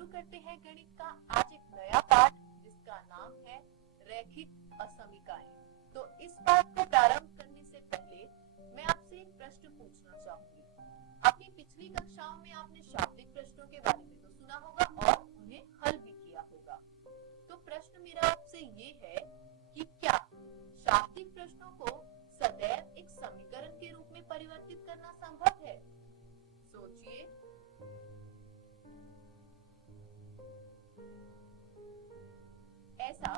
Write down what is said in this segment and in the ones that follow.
शुरू करते हैं गणित का आज एक नया पाठ जिसका नाम है रैखिक असमीकाएं। तो इस पाठ को प्रारंभ करने से पहले मैं आपसे एक प्रश्न पूछना चाहूंगी। अपनी पिछली कक्षाओं में आपने शाब्दिक प्रश्नों के बारे में तो सुना होगा और उन्हें हल भी किया होगा। तो प्रश्न मेरा आपसे ये है कि क्या शाब्दिक प्रश्नों को सदैव एक समीकरण के रूप में परिवर्तित करना संभव है? सोचिए। ऐसा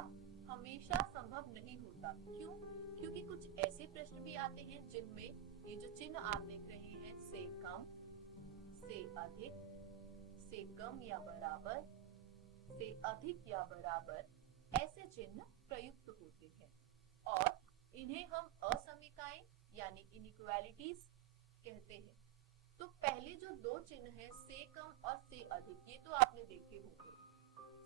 हमेशा संभव नहीं होता। क्यों? क्योंकि कुछ ऐसे प्रश्न भी आते हैं जिनमें ये जो चिन्ह आप देख रहे हैं से कम, से अधिक, से कम या बराबर, से अधिक या बराबर, ऐसे चिन्ह प्रयुक्त होते हैं और इन्हें हम असमीकाएं यानी इनइक्वालिटीज कहते हैं। तो पहले जो दो चिन्ह हैं से कम और से अधिक, ये तो आपने देखे होंगे।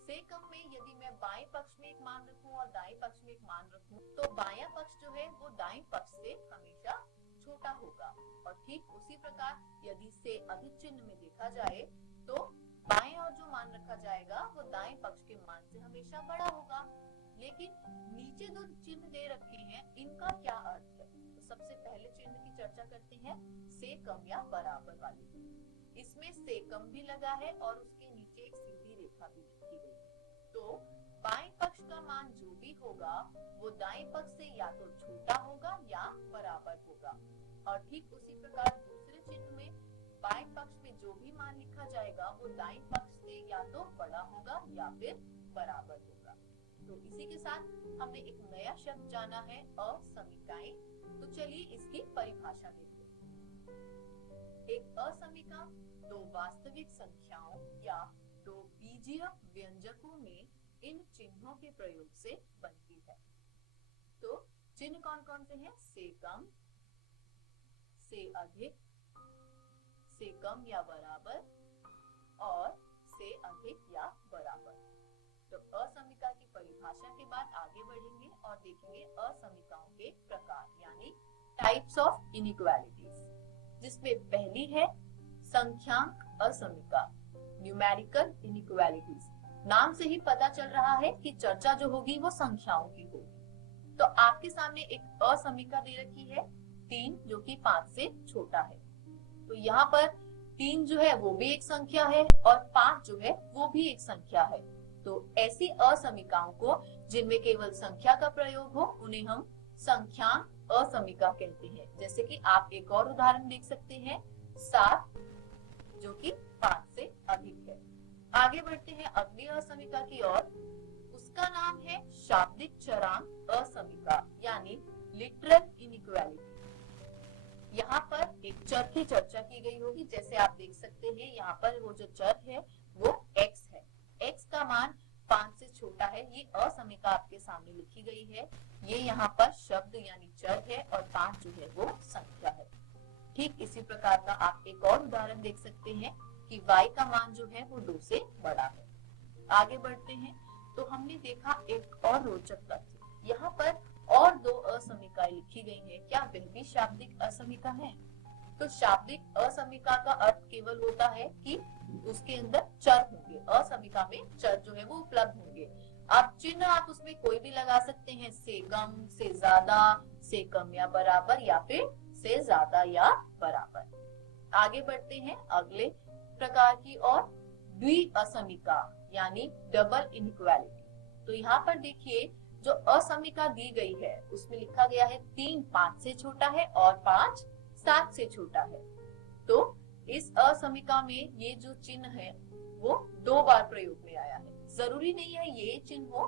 से कम में यदि मैं बाएं पक्ष में एक मान रखूं और दाएं पक्ष में एक मान रखूं तो बायां पक्ष जो है वो दाएं पक्ष से हमेशा छोटा होगा और ठीक उसी प्रकार यदि से अधिक चिन्ह में देखा जाए तो बाएं और जो मान रखा जाएगा वो दाएं पक्ष के मान से हमेशा बड़ा होगा। लेकिन नीचे दो चिन्ह दे रखे हैं, इनका क्या अर्थ है? तो सबसे पहले चिन्ह की चर्चा करते हैं से कम या बराबर वाली। इसमें से कम भी लगा है और उसके नीचे एक सीधी रेखा भी लिखी गई है। तो बाएं पक्ष का मान जो भी होगा वो दाएं पक्ष से या तो छोटा होगा या बराबर होगा और ठीक उसी प्रकार दूसरे चिन्ह में बाएं पक्ष में जो भी मान लिखा जाएगा वो दाएं पक्ष से या तो बड़ा होगा या फिर बराबर होगा। तो इसी के साथ हमने एक नया शब्द जाना है असमीकाएं। तो चलिए इसकी परिभाषा देखते हैं। एक असमीका दो वास्तविक संख्याओं या दो बीजीय व्यंजकों में इन चिन्हों के प्रयोग से बनती है। तो चिन्ह कौन कौन से हैं? से कम, से अधिक, से कम या बराबर और से अधिक या बराबर। तो असमीका की परिभाषा के बाद आगे बढ़ेंगे और देखेंगे असमीकाओं के प्रकार यानी टाइप्स ऑफ इनइक्वालिटीज, जिसमें पहली है संख्यांक असमीका, न्यूमेरिकल इनइक्वालिटीज। नाम से ही पता चल रहा है कि चर्चा जो होगी वो संख्याओं की होगी। तो आपके सामने एक असमीका दे रखी है 3 जो कि 5 से छोटा है। तो यहाँ पर 3 जो है वो भी एक संख्या है और 5 जो है वो भी एक संख्या है। तो ऐसी असमीकाओं को जिनमें केवल संख्या का प्रयोग हो उन्हें हम संख्यांक असमीका कहते हैं। जैसे कि आप एक और उदाहरण देख सकते हैं 7 जो कि 5 से अधिक है। आगे बढ़ते हैं अगली असमीका की ओर। उसका नाम है शाब्दिक चरांक असमीका यानी लिटरल इनइक्वालिटी। यहाँ पर एक चर की चर्चा की गई होगी। जैसे आप देख सकते हैं यहाँ पर वो जो चर है वो x है। x का मान 5 से छोटा है। ये असमीका आपके सामने लिखी गई है। ये यहाँ पर शब्द यानी चर है और 5 जो है वो संख्या है। ठीक इसी प्रकार का आप एक और उदाहरण देख सकते हैं कि y का मान जो है वो 2 से बड़ा है। आगे बढ़ते हैं तो हमने देखा एक और रोचक तथ्य, यहाँ पर और दो असमीकाएं लिखी गई हैं। क्या वह भी शाब्दिक असमीका है? तो शाब्दिक असमीका का अर्थ केवल होता है कि उसके अंदर चर होंगे। असमीका में चर जो है वो उपलब्ध होंगे। अब चिन्ह आप उसमें कोई भी लगा सकते हैं, से कम, से ज्यादा, से कम या बराबर या फिर से ज्यादा या बराबर। आगे बढ़ते हैं अगले प्रकार की ओर, द्विअसमीका यानी डबल इनइक्वालिटी। तो यहाँ पर देखिए जो असमीका दी गई है उसमें लिखा गया है 3 5 से छोटा है और 5 7 से छोटा है। तो इस असमीका में ये जो चिन्ह है वो 2 बार प्रयोग में आया है। जरूरी नहीं है ये चिन्ह हो,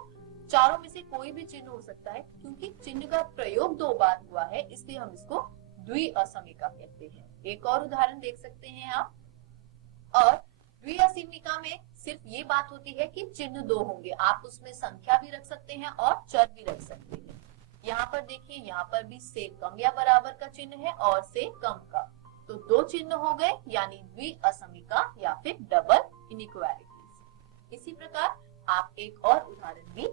चारों में से कोई भी चिन्ह हो सकता है। क्योंकि चिन्ह का प्रयोग 2 बार हुआ है इसलिए हम इसको द्विअसमीका कहते हैं। एक और उदाहरण देख सकते हैं आप। और द्विअसमीका में सिर्फ ये बात होती है कि चिन्ह 2 होंगे। आप उसमें संख्या भी रख सकते हैं और चर भी रख सकते हैं। यहाँ पर देखिए यहाँ पर भी से कम या बराबर का चिन्ह है और से कम का। तो 2 चिन्ह हो गए यानी द्विअसमीका या फिर डबल इनइक्वालिटीज। इसी प्रकार आप एक और उदाहरण भी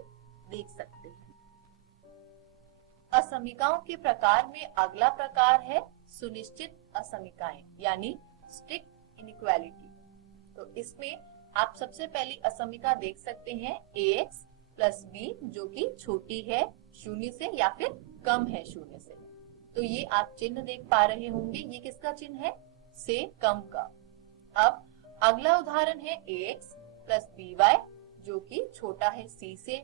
देख सकते हैं। असमीकाओं के प्रकार में अगला प्रकार है सुनिश्चित असमीकाएं यानी स्ट्रिक्ट इनइक्वालिटी। तो इसमें आप सबसे पहली असमिका देख सकते हैं ax प्लस b जो कि छोटी है शून्य से या फिर कम है शून्य से। तो ये आप चिन्ह देख पा रहे होंगे, ये किसका चिन्ह है? से कम का। अब अगला उदाहरण है ax प्लस by जो कि छोटा है c से।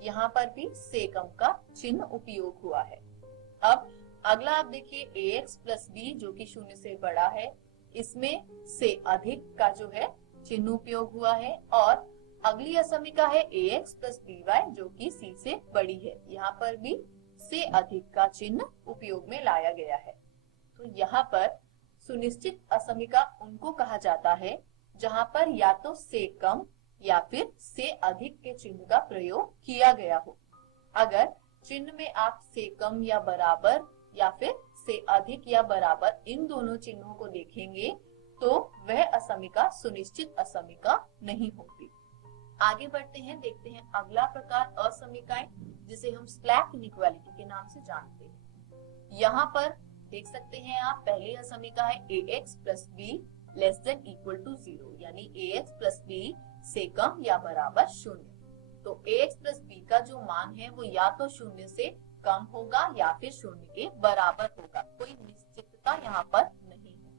यहाँ पर भी से कम का चिन्ह उपयोग हुआ है। अब अगला आप देखिए ax प्लस b जो कि शून्य से बड़ा है, इसमें से अधिक का जो है चिन्ह उपयोग हुआ है। और अगली असमिका है ax प्लस by जो कि c से बड़ी है, यहाँ पर भी से अधिक का चिन्ह उपयोग में लाया गया है। तो यहाँ पर सुनिश्चित असमिका उनको कहा जाता है जहाँ पर या तो से कम या फिर से अधिक के चिन्ह का प्रयोग किया गया हो। अगर चिन्ह में आप से कम या बराबर या फिर से अधिक या बराबर इन दोनों चिन्हों को देखेंगे तो वह असमिका सुनिश्चित असमिका नहीं होती। आगे बढ़ते हैं, देखते हैं अगला प्रकार असमिकाएं जिसे हम स्लैक इनइक्वालिटी के नाम से जानते हैं। यहाँ पर देख सकते हैं आप, पहली असमिका है ax plus b less than equal to 0, यानी ax प्लस b से कम या बराबर शून्य। तो ax प्लस b का जो मान है वो या तो शून्य से कम होगा या फिर शून्य के बराबर होगा, कोई निश्चितता यहाँ पर नहीं है।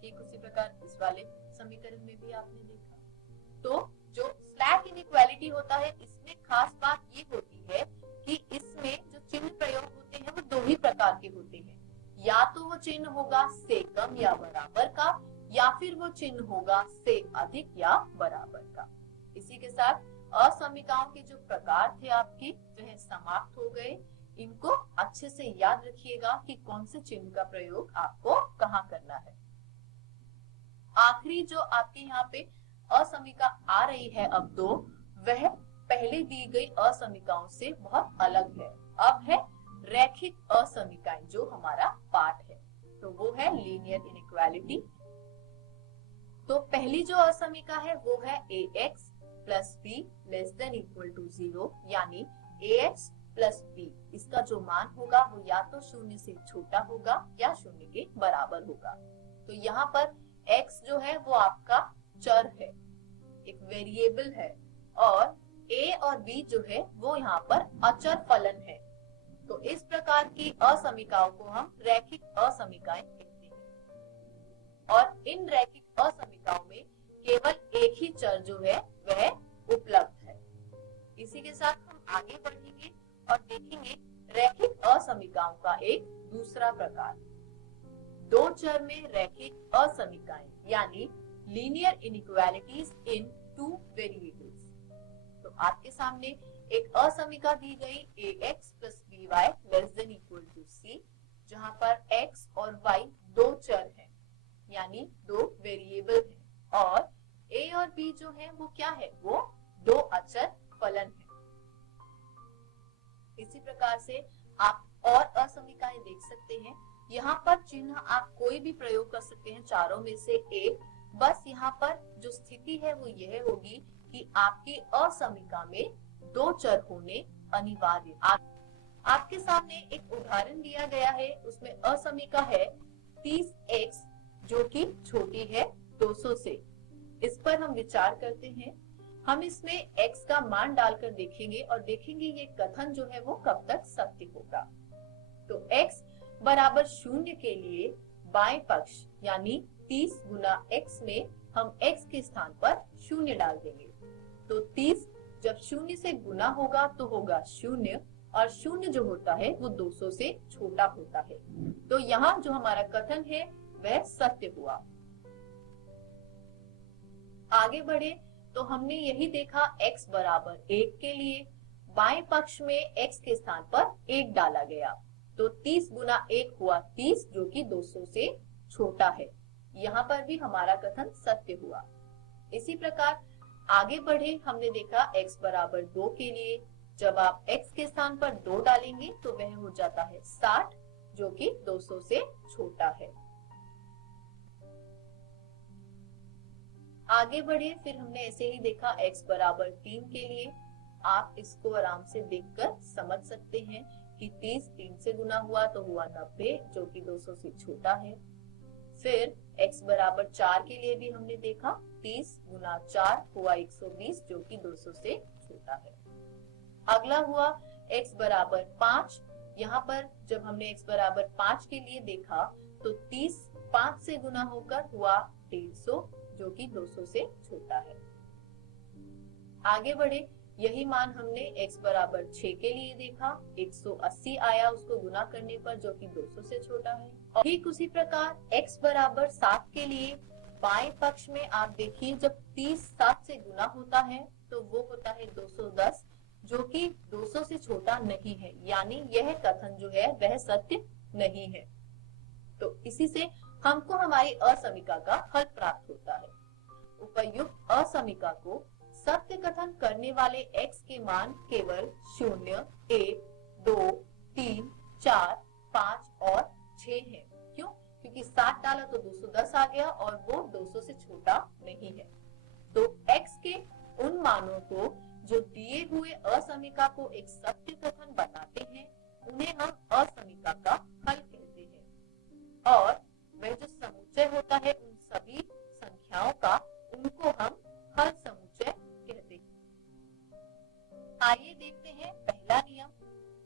ठीक उसी प्रकार इस वाले समीकरण में भी आपने देखा। तो जो स्लैक इनइक्वालिटी होता है इसमें खास बात ये होती है कि इसमें जो चिन्ह प्रयोग होते हैं वो दो ही प्रकार के होते हैं, या तो वो चिन्ह होगा से कम या बराबर का या फिर वो चिन्ह होगा से अधिक या बराबर का। इसी के साथ असमिकाओं के जो प्रकार थे आपके वह समाप्त हो गए। इनको अच्छे से याद रखिएगा कि कौन से चिन्ह का प्रयोग आपको कहाँ करना है। आखिरी जो आपके यहाँ पे असमिका आ रही है अब दो, वह पहले दी गई असमिकाओं से बहुत अलग है। अब है रैखिक असमिकाएं जो हमारा पाठ है, तो वो है लीनियर इनइक्वालिटी। तो पहली जो असमिका है वो है ax plus b less than equal to 0, यानी ax प्लस b इसका जो मान होगा वो या तो शून्य से छोटा होगा या शून्य के बराबर होगा। तो यहाँ पर x जो है वो आपका चर है, एक वेरिएबल है, और a और b जो है वो यहाँ पर अचर फलन है। तो इस प्रकार की असमिकाओं को हम रैखिक असमिकाएं कहते हैं। और इन रैखिक असमिकाओं में केवल एक ही चर जो है वह उपलब्ध है। इसी के साथ हम आगे बढ़ेंगे और देखेंगे रैखिक असमिकाओं का एक दूसरा प्रकार, दो चर में रैखिक असमिकाएं यानी linear inequalities in two variables. तो आपके सामने एक असमिका दी गई ax plus by less than equal to c, जहां पर x और y दो चर हैं यानी दो वेरिएबल हैं, और a और b जो है वो क्या है, वो दो अचर फलन है। इसी प्रकार से आप और असमिकाएं देख सकते हैं। यहाँ पर चिन्ह आप कोई भी प्रयोग कर सकते हैं चारों में से एक, बस यहाँ पर जो स्थिति है वो यह होगी कि आपकी असमिका में दो चर होने अनिवार्य। आपके सामने एक उदाहरण दिया गया है, उसमें असमिका है 30x जो कि छोटी है 200 से। इस पर हम विचार करते हैं। हम इसमें x का मान डालकर देखेंगे और देखेंगे ये कथन जो है वो कब तक सत्य होगा। तो x बराबर 0 के लिए बाएं पक्ष यानी 30 गुना x में हम x के स्थान पर 0 डाल देंगे। तो 30 जब 0 से गुना होगा तो होगा 0, और 0 जो होता है वो 200 से छोटा होता है। तो यहाँ जो हमारा कथन है वह सत्य हुआ। आगे बढ़े तो हमने यही देखा x बराबर 1 के लिए बाएं पक्ष में x के स्थान पर 1 डाला गया, तो 30 गुना 1 हुआ 30 जो कि 200 से छोटा है। यहाँ पर भी हमारा कथन सत्य हुआ। इसी प्रकार आगे बढ़े, हमने देखा x बराबर 2 के लिए जब आप x के स्थान पर 2 डालेंगे तो वह हो जाता है 60 जो कि 200 से छोटा है। आगे बढ़े, फिर हमने ऐसे ही देखा x बराबर 3 के लिए। आप इसको आराम से देखकर समझ सकते हैं कि 30 3 से गुना हुआ तो हुआ 90 जो कि 200 से छोटा है। फिर x बराबर 4 के लिए भी हमने देखा 30 गुना 4 हुआ 120 जो कि 200 से छोटा है। अगला हुआ x बराबर 5। यहाँ पर जब हमने x बराबर 5 के लिए देखा तो 30 5 से गुना होकर हुआ 150 जो कि 200 से छोटा है। आगे बढ़े, यही मान हमने x बराबर 6 के लिए देखा 180 आया उसको गुना करने पर जो कि 200 से छोटा है। और ठीक उसी प्रकार x बराबर 7 के लिए बाएं पक्ष में आप देखिए जब 30 7 से गुना होता है तो वो होता है 210 जो कि 200 से छोटा नहीं है, यानी यह कथन जो है वह सत्य नहीं है। तो इसी से हमको हमारी असमीका का हल प्राप्त होता है। उपयुक्त असमीका को सत्य कथन करने वाले x के मान केवल 0, 1, 2, 3, 4, 5 और 6 हैं। क्यों? क्योंकि 7 डाला तो 210 आ गया और वो 200 से छोटा नहीं है। तो x के उन मानों को जो दिए हुए असमीका को एक सत्य कथन बनाते हैं उन्हें हम असमीका का हल कहते हैं। और वह जो समुच्चय होता है उन सभी संख्याओं का उनको हम हल समुच्चय कहते हैं। आइए देखते हैं पहला नियम।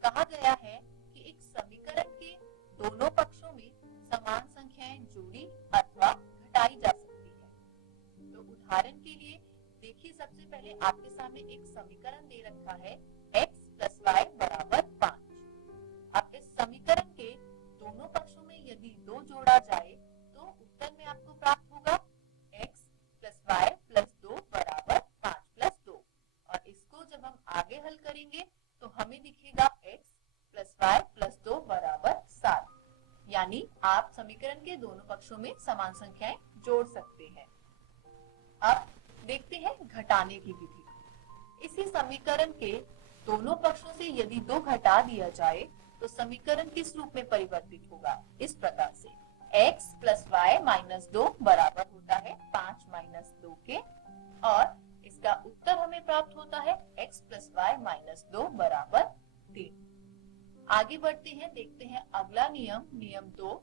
कहा गया है कि एक समीकरण के दोनों पक्षों में समान संख्याएं जोड़ी अथवा घटाई जा सकती है। तो उदाहरण के लिए देखिए, सबसे पहले आपके सामने एक समीकरण दे रखा है x प्लस वाई बराबर 5। अब इस समीकरण के दोनों पक्षों में यदि 2 जोड़ा जाए तो उत्तर में आपको प्राप्त होगा x प्लस वाई प्लस 2 बराबर 5 प्लस 2। और इसको जब हम आगे हल करेंगे तो हमें दिखेगा x प्लस वाई प्लस 2 बराबर 7। यानी आप समीकरण के दोनों पक्षों में समान संख्याएं जोड़ सकते हैं। अब देखते हैं घटाने की विधि। इसी समीकरण के दोनों पक्षों से यदि 2 घटा दिया जाए तो समीकरण किस रूप में परिवर्तित होगा? इस प्रकार से x प्लस वाई माइनस 2 बराबर होता है 5 माइनस 2 के, और इसका उत्तर हमें प्राप्त होता है x प्लस वाई माइनस 2 बराबर 3। आगे बढ़ते हैं, देखते हैं अगला नियम, नियम 2।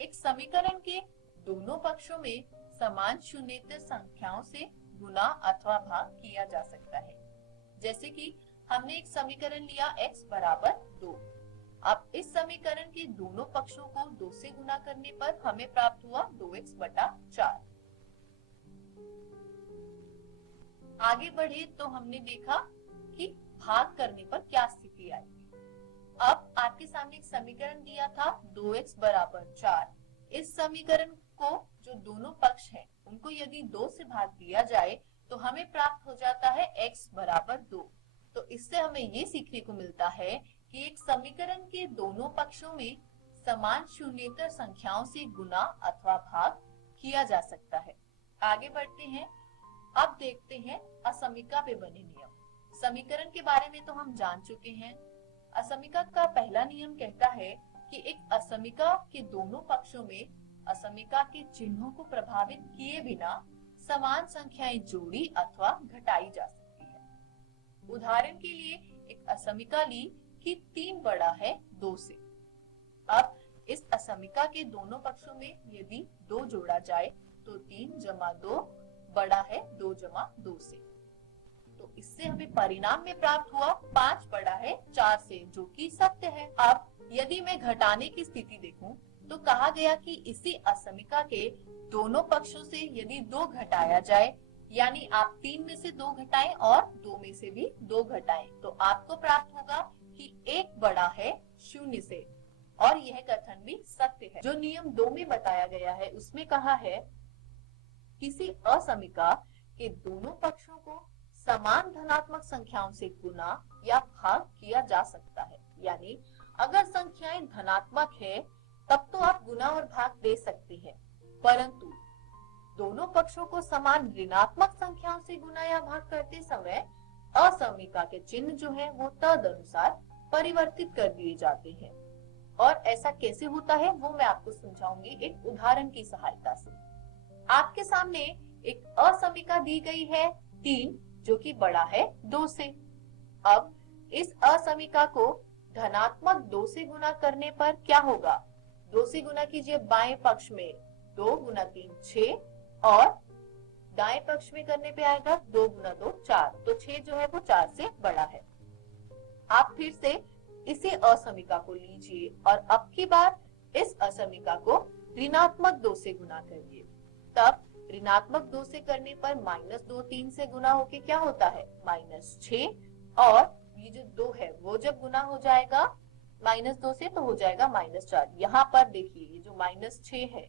एक समीकरण के दोनों पक्षों में समान शून्येतर संख्याओं से गुना अथवा भाग किया जा सकता है। जैसे कि हमने एक समीकरण लिया x बराबर 2। अब इस समीकरण के दोनों पक्षों को 2 से गुना करने पर हमें प्राप्त हुआ 2x बटा 4। आगे बढ़े तो हमने देखा कि भाग करने पर क्या स्थिति आएगी। अब आपके सामने एक समीकरण दिया था 2x बराबर 4। इस समीकरण को जो दोनों पक्ष हैं उनको यदि 2 से भाग दिया जाए तो हमें प्राप्त हो जाता है x बराबर 2। तो इससे हमें ये सीखने को मिलता है कि एक समीकरण के दोनों पक्षों में समान शून्येतर संख्याओं से गुना अथवा भाग किया जा सकता है। आगे बढ़ते हैं, अब देखते हैं असमीका पे बने नियम। समीकरण के बारे में तो हम जान चुके हैं। असमीका का पहला नियम कहता है कि एक असमीका के दोनों पक्षों में असमीका के चिन्हों को प्रभावित किए बिना समान संख्याएं जोड़ी अथवा घटाई जा सकती है। उदाहरण के लिए एक असमीका ली कि 3 बड़ा है 2 से। अब इस असमीका के दोनों पक्षों में यदि 2 जोड़ा जाए तो 3 जमा 2 बड़ा है 2 जमा 2 से। तो इससे हमें परिणाम में प्राप्त हुआ 5 बड़ा है 4 से, जो कि सत्य है। अब यदि मैं घटाने की स्थिति देखूं तो कहा गया कि इसी असमीका के दोनों पक्षों से यदि 2 घटाया जाए, यानी आप 3 में से 2 घटाएं और 2 में से भी 2 घटाएं, तो आपको प्राप्त होगा कि 1 बड़ा है 0 से। और यह कथन भी सत्य है। जो नियम 2 में बताया गया है उसमें कहा है किसी असमीका के दोनों पक्षों को समान धनात्मक संख्याओं से गुना या भाग किया जा सकता है। यानी अगर संख्याएं धनात्मक है तब तो आप गुना और भाग दे सकते हैं, परंतु दोनों पक्षों को समान ऋणात्मक संख्याओं से गुना या भाग करते समय असमीका के चिन्ह जो है वो तदनुसार परिवर्तित कर दिए जाते हैं। और ऐसा कैसे होता है वो मैं आपको समझाऊंगी एक उदाहरण की सहायता से। आपके सामने एक असमीका दी गई है 3 जो कि बड़ा है 2 से। अब इस असमीका को धनात्मक 2 से गुना करने पर क्या होगा? 2 से गुना कीजिए बाएं पक्ष में 2 गुना 3 6 और दाएं पक्ष में करने पे आएगा 2 गुना 2 4, तो 6 जो है वो 4 से बड़ा है। आप फिर से इसी असमीका को लीजिए और अब की बार इस असमीका को ऋणात्मक 2 से गुना करिए। तब ऋणात्मक 2 से करने पर -2 3 से गुना होके क्या होता है -6, और ये जो 2 है वो जब गुना हो जाएगा -2 से तो हो जाएगा -4। यहाँ पर देखिए ये जो -6 है,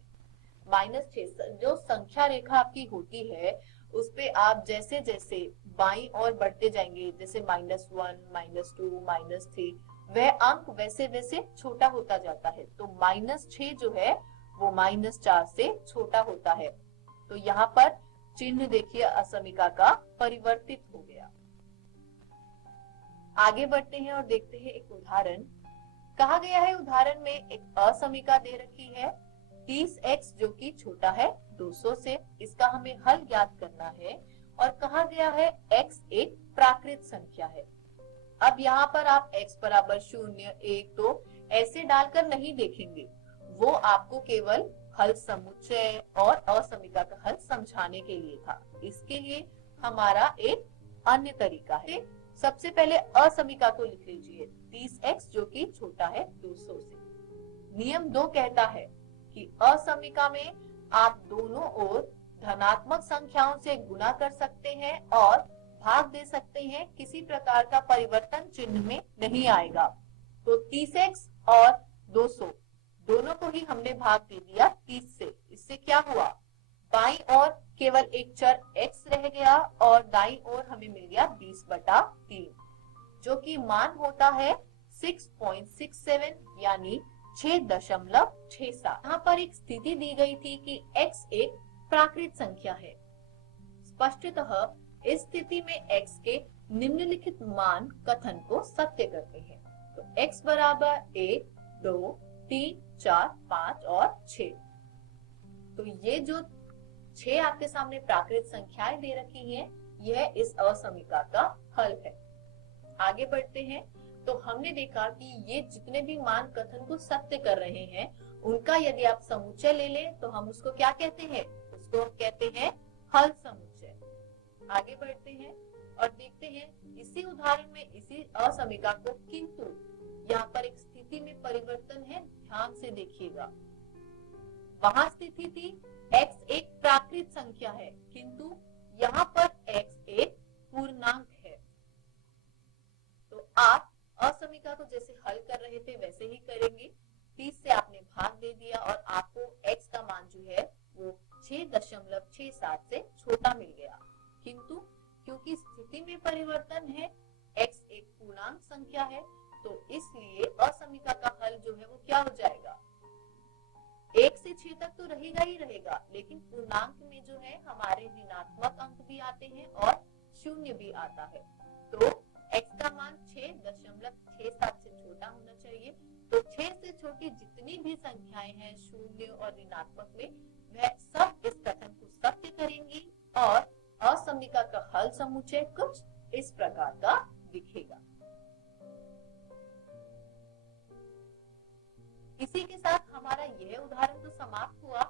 -6 जो संख्या रेखा आपकी होती है उस पे आप जैसे जैसे बाईं ओर बढ़ते जाएंगे, जैसे -1 -2 -3, वह अंक वैसे वैसे छोटा होता जाता है। तो -6 जो है वो -4 से छोटा होता है। तो यहाँ पर चिन्ह देखिए असमीका का परिवर्तित हो गया। आगे बढ़ते हैं और देखते हैं एक उदाहरण। कहा गया है उदाहरण में एक असमीका दे रखी है 30x जो कि छोटा है 200 से, इसका हमें हल ज्ञात करना है और कहा गया है x एक प्राकृत संख्या है। अब यहाँ पर आप x बराबर 0 1 2 ऐसे डालकर नहीं देखेंगे, वो आपको केवल हल समुच्चय और असमीका का हल समझाने के लिए था। इसके लिए हमारा एक अन्य तरीका है। सबसे पहले असमीका को लिख लीजिए 30x जो कि छोटा है 200 से। नियम 2 कहता है कि असमीका में आप दोनों ओर धनात्मक संख्याओं से गुना कर सकते हैं और भाग दे सकते हैं, किसी प्रकार का परिवर्तन चिन्ह में नहीं आएगा। तो 30x और 200 दोनों को ही हमने भाग दे दिया 30 से। इससे क्या हुआ, बाईं ओर केवल एक चर x रह गया और दाईं ओर हमें मिल गया 20/3 जो कि मान होता है 6.67 यानी 6.67। यहाँ पर एक स्थिति दी गई थी कि x एक प्राकृत संख्या है। स्पष्टतः इस स्थिति में x के निम्नलिखित मान कथन को सत्य करते हैं। तो x बराबर 1 2 3 4 5 और 6। तो ये जो 6 आपके सामने प्राकृत संख्याएं दे रखी हैं, यह इस असमीका का हल है। आगे बढ़ते हैं तो हमने देखा कि ये जितने भी मान कथन को सत्य कर रहे हैं उनका यदि आप समुच्चय ले लें तो हम उसको क्या कहते हैं, उसको हम कहते हैं हल समुच्चय। आगे बढ़ते हैं और देखते हैं इसी उदाहरण में इसी असमीका को, किंतु यहाँ पर एक स्थिति में परिवर्तन है, ध्यान से देखिएगा। वहां स्थिति थी x एक प्राकृत संख्या है, किंतु यहाँ पर x एक पूर्णांक है। तो आप असमीका को जैसे हल कर रहे थे वैसे ही करेंगे। 30 से आपने भाग दे दिया और आपको x का मान जो है वो 6.67 से छोटा मिल गया, किंतु क्योंकि स्थिति में परिवर्तन है, x एक पूर्णांक संख्या है, तो इसलिए असमीका का हल जो है वो क्या हो जाएगा, 1 से 6 तक तो रहेगा ही रहेगा, लेकिन पूर्णांक में जो है हमारे ऋणात्मक अंक भी आते हैं और शून्य भी आता है। तो x का मान 6.67 से छोटा होना चाहिए। तो 6 से छोटी जितनी भी संख्याएं हैं शून्य और ऋणात्मक में, वह सब इस कथन को सत्य करेंगी और असमीका का हल समुच्चय कुछ इस प्रकार का दिखेगा। इसी के साथ हमारा यह उदाहरण तो समाप्त हुआ।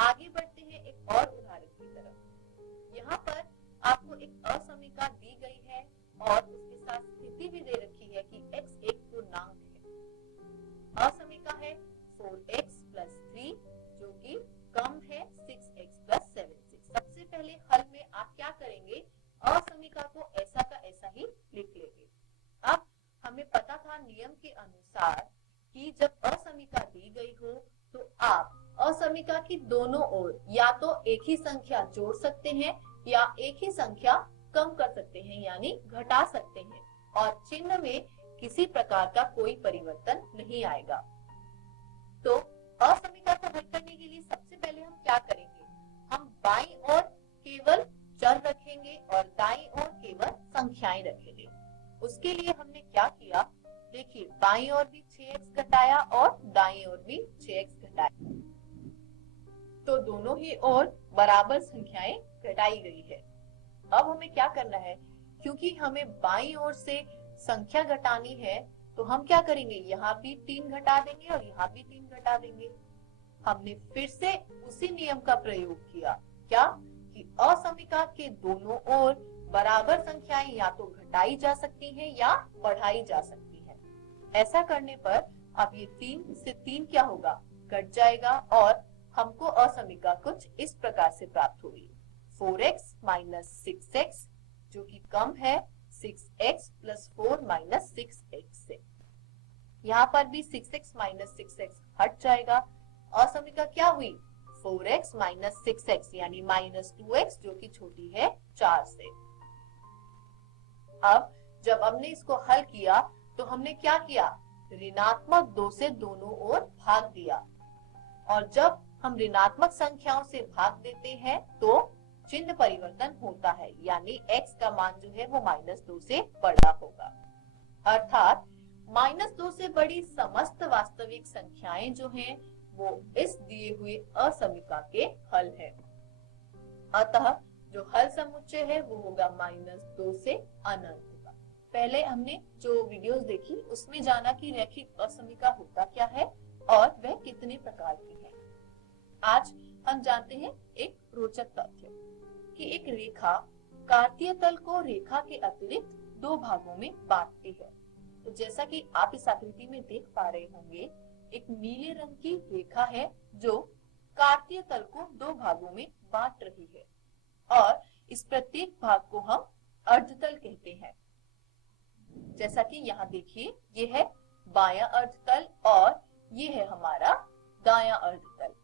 आगे बढ़ते हैं एक और उदाहरण की तरफ। यहाँ पर आपको एक असमीका दी गई है और उसके साथ स्थिति भी दे रखी है कि x एक पूर्णांक है। असमीका है 4x + 3 जो कि कम है 6x + 7 से। सबसे पहले हल में आप क्या करेंगे, असमीका को ऐसा का ऐसा ही लिख लेंगे। अब हमें पता था नियम के अनुसार कि जब असमीका दी गई हो तो आप असमीका की दोनों ओर या तो एक ही संख्या जोड़ सकते हैं या एक ही संख्या कम कर सकते हैं यानी घटा सकते हैं, और चिन्ह में किसी प्रकार का कोई परिवर्तन नहीं आएगा। तो असमीका को हल करने के लिए सबसे पहले हम क्या करेंगे, हम बाईं ओर केवल चर रखेंगे और दाईं ओर केवल संख्याएं रखेंगे। उसके लिए हमने क्या किया, देखिए बाईं ओर भी 6x घटाया और दाईं ओर भी 6x घटाया, तो दोनों ही ओर बराबर संख्याएं घटाई गई है। अब हमें क्या करना है, क्योंकि हमें बाईं ओर से संख्या घटानी है तो हम क्या करेंगे, यहाँ भी 3 घटा देंगे और यहाँ भी 3 घटा देंगे। हमने फिर से उसी नियम का प्रयोग किया। क्या? कि असमीका के दोनों ओर बराबर संख्याएं या तो घटाई जा सकती हैं या बढ़ाई जा सकती हैं। ऐसा करने पर अब ये 3 से 3 क्या होगा? कट जाएगा और हमको असमीका कुछ इस प्रकार से प्राप्त होगी। 4x माइनस 6x जो कि कम है 6x प्लस 4 माइनस 6x से। यहाँ पर भी 6x माइनस 6x हट जाएगा। असमीका क्या हुई? 4x माइनस 6x यानी माइनस 2x जो कि छोटी है 4 से। अब जब हमने इसको हल किया तो हमने क्या किया? ऋणात्मक 2 से दोनों ओर भाग दिया, और जब हम ऋणात्मक संख्याओं से भाग देते हैं तो चिन्ह परिवर्तन होता है, यानी x का मान जो है वो -2 से बड़ा होगा। अर्थात -2 से बड़ी समस्त वास्तविक संख्याएं जो हैं वो इस दिए हुए असमीका के हल है। अतः जो हल समुच्चय है वो होगा -2 से अनंत का। पहले हमने जो वीडियोस देखी उसमें जाना कि रैखिक असमीका होता क्या है और वह कितने प्रकार की है। आज हम जानते हैं एक रोचक तथ्य कि एक रेखा कार्तीय तल को रेखा के अतिरिक्त 2 भागों में बांटती है। तो जैसा कि आप इस आकृति में देख पा रहे होंगे, एक नीले रंग की रेखा है जो कार्तीय तल को 2 भागों में बांट रही है, और इस प्रत्येक भाग को हम अर्धतल कहते हैं। जैसा कि यहाँ देखिए, ये है बायां अर्धतल और ये है हमारा दायां अर्धतल।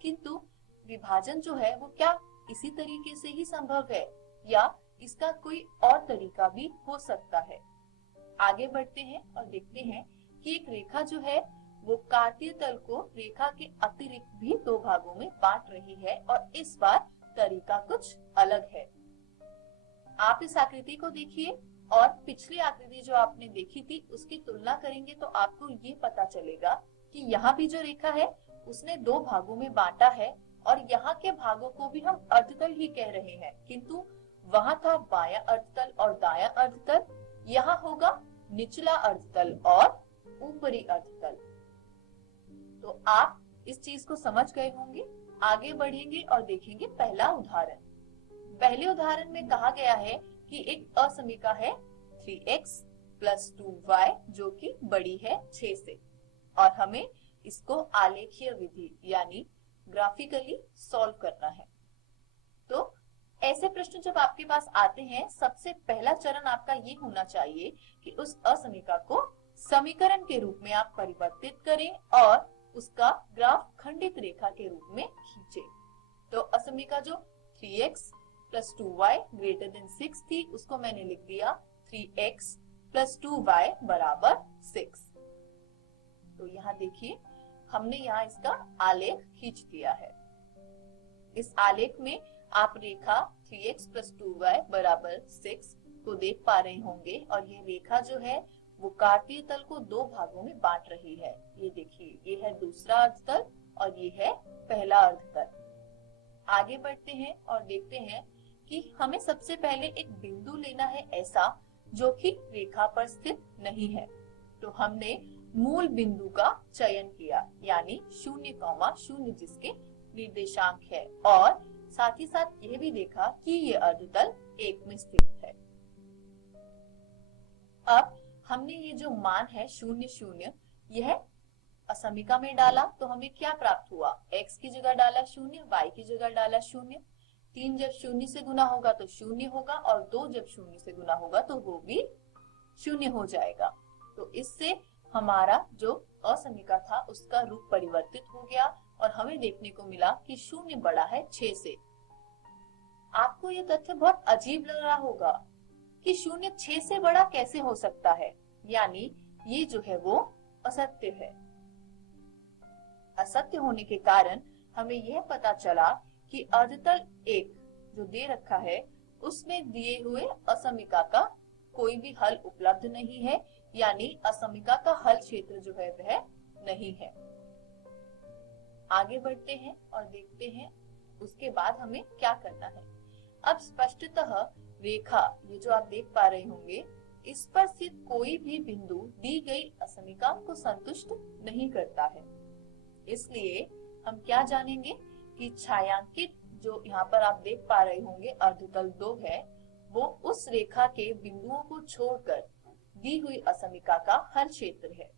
किंतु विभाजन जो है वो क्या इसी तरीके से ही संभव है या इसका कोई और तरीका भी हो सकता है? आगे बढ़ते हैं और देखते हैं कि एक रेखा जो है वो कार्तीय तल को रेखा के अतिरिक्त भी 2 भागों में बांट रही है, और इस बार तरीका कुछ अलग है। आप इस आकृति को देखिए और पिछली आकृति जो आपने देखी थी उसकी तुलना करेंगे तो आपको ये पता चलेगा कि यहाँ भी जो रेखा है उसने 2 भागों में बांटा है, और यहाँ के भागों को भी हम अर्धतल ही कह रहे हैं, किंतु वहां था बायां अर्धतल और दायां अर्धतल, यहाँ होगा निचला अर्धतल और ऊपरी अर्धतल। तो आप इस चीज को समझ गए होंगे। आगे बढ़ेंगे और देखेंगे पहला उदाहरण। पहले उदाहरण में कहा गया है कि एक असमीका है 3x प्लस 2y जो कि बड़ी है 6 से, और हमें इसको आलेखीय विधि यानी ग्राफिकली सॉल्व करना है। तो ऐसे प्रश्न जब आपके पास आते हैं, सबसे पहला चरण आपका ये होना चाहिए कि उस असमीका को समीकरण के रूप में आप परिवर्तित करें और उसका ग्राफ खंडित रेखा के रूप में खींचे। तो असमीका जो 3x plus 2y greater than 6 थी, उसको मैंने लिख दिया 3x प्लस 2y बराबर 6। तो यहाँ देखिए, हमने यहाँ इसका आलेख खींच दिया है। इस आलेख में आप रेखा 3x प्लस 2y बराबर 6 को देख पा रहे होंगे, और ये रेखा जो है वो कार्तीय तल को 2 भागों में बांट रही है। ये देखिए, ये है दूसरा अर्धतल और ये है पहला अर्धतल। आगे बढ़ते हैं और देखते हैं कि हमें सबसे पहले एक बिंदु लेना है ऐसा जो कि रेखा पर स्थित नहीं है। तो हमने मूल बिंदु का चयन किया, यानी 0,0 जिसके निर्देशांक है, और साथ ही साथ यह भी देखा कि ये अर्धतल 1 में स्थित है। अब हमने ये जो मान है 0,0 यह असमीका में डाला तो हमें क्या प्राप्त हुआ? x की जगह डाला 0, y की जगह डाला 0। 3 जब 0 से गुना होगा तो 0 होगा, और 2 जब 0 से गुना होगा तो वो भी 0 हो जाएगा। तो इससे हमारा जो असमीका था उसका रूप परिवर्तित हो गया, और हमें देखने को मिला कि 0 बड़ा है 6 से। आपको ये तथ्य बहुत अजीब लग रहा होगा कि 0 6 से बड़ा कैसे हो सकता है, यानी ये जो है वो असत्य है। असत्य होने के कारण हमें यह पता चला कि अर्धतल 1 जो दे रखा है उसमें दिए हुए असमीका का कोई भी हल उपलब्ध नहीं है, यानी असमीका का हल क्षेत्र जो है वह नहीं है। आगे बढ़ते हैं और देखते हैं उसके बाद हमें क्या करना है। अब स्पष्टतः रेखा, ये जो आप देख पा रहे होंगे, इस पर स्थित कोई भी बिंदु दी गई असमीका को संतुष्ट नहीं करता है। इसलिए हम क्या जानेंगे कि छायांकित जो यहाँ पर आप देख पा रहे होंगे अर्धतल 2 है, वो उस रेखा के बिंदुओं को छोड़कर दी हुई असमिका का हल क्षेत्र है।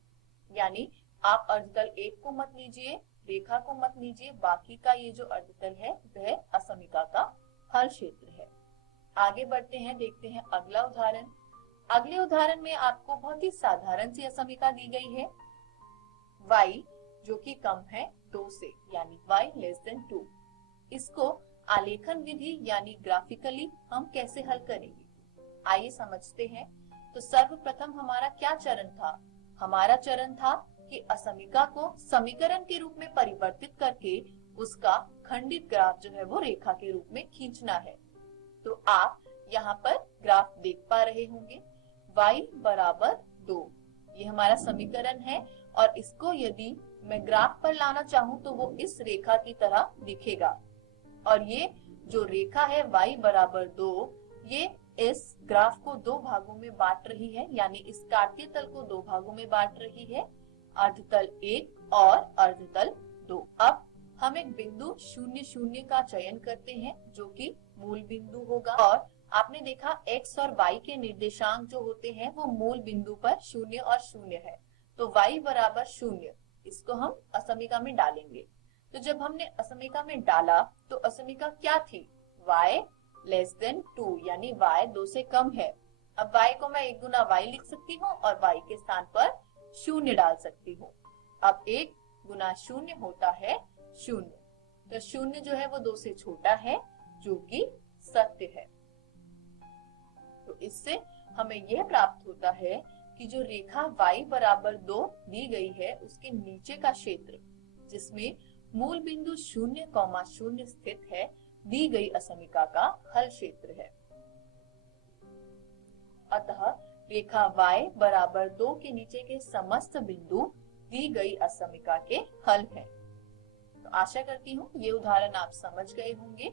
यानी आप अर्धतल 1 को मत लीजिए, रेखा को मत लीजिए, बाकी का ये जो अर्धतल है वह असमिका का हल क्षेत्र है। आगे बढ़ते हैं, देखते हैं अगला उदाहरण। अगले उदाहरण में आपको बहुत ही साधारण सी असमिका दी गई है, y जो कि कम है 2 से, यानी y लेस देन 2। इसको आलेखन विधि यानी ग्राफिकली हम कैसे हल करेंगे, आइए समझते हैं। तो सर्वप्रथम हमारा क्या चरण था? हमारा चरण था कि असमिका को समीकरण के रूप में परिवर्तित करके उसका खंडित ग्राफ जो है वो रेखा के रूप में खींचना है। तो आप यहाँ पर ग्राफ देख पा रहे होंगे, y बराबर 2, ये हमारा समीकरण है। और इसको यदि मैं ग्राफ पर लाना चाहूं तो वो इस रेखा की तरह दिखेगा। और ये जो रेखा है y बराबर 2, ये इस ग्राफ को 2 भागों में बांट रही है, यानी इस काट्य तल को 2 भागों में बांट रही है, अर्धतल 1 और अर्धतल 2। अब हम एक बिंदु 0 0 का चयन करते हैं जो कि मूल बिंदु होगा। और आपने देखा x और y के निर्देशांक जो होते हैं वो मूल बिंदु पर 0 और 0 है, तो y बराबर 0 इसको हम असमिका में डालेंगे। तो जब हमने असमिका में डाला तो असमिका क्या थी? y लेस देन 2, यानी y 2 से कम है। अब y को मैं 1 गुना y लिख सकती हूँ और y के स्थान पर 0 डाल सकती हूँ। अब 1 गुना 0 होता है 0, तो 0 जो है वो 2 से छोटा है, जो कि सत्य है। तो इससे हमें यह प्राप्त होता है कि जो रेखा y बराबर 2 दी गई है उसके नीचे का क्षेत्र जिसमें मूल बिंदु 0,0 स्थित है, दी गई असमिका का हल क्षेत्र है। अतः रेखा y बराबर 2 के नीचे के समस्त बिंदु दी गई असमिका के हल हैं। तो आशा करती हूँ ये उदाहरण आप समझ गए होंगे।